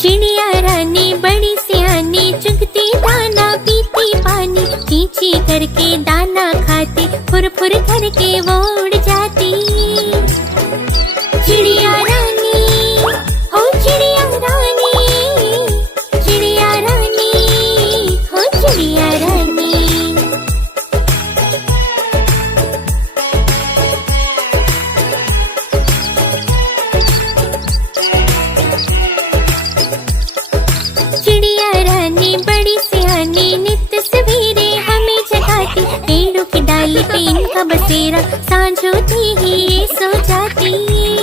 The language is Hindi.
चिड़िया रानी बड़ी सियानी, चुगती दाना पीती पानी, चींची करके दाना खाती, फुर फुर करके वो उड़ जाती। चिड़िया रानी, हो चिड़िया रानी, चिड़िया रानी, हो चिड़िया रानी। चिड़िया रानी बड़ी सियानी, नित्य सवेरे हमें जगाती, पेड़ों की डाली पे इनका बसेरा, सांझ होती ही ये सो जाती।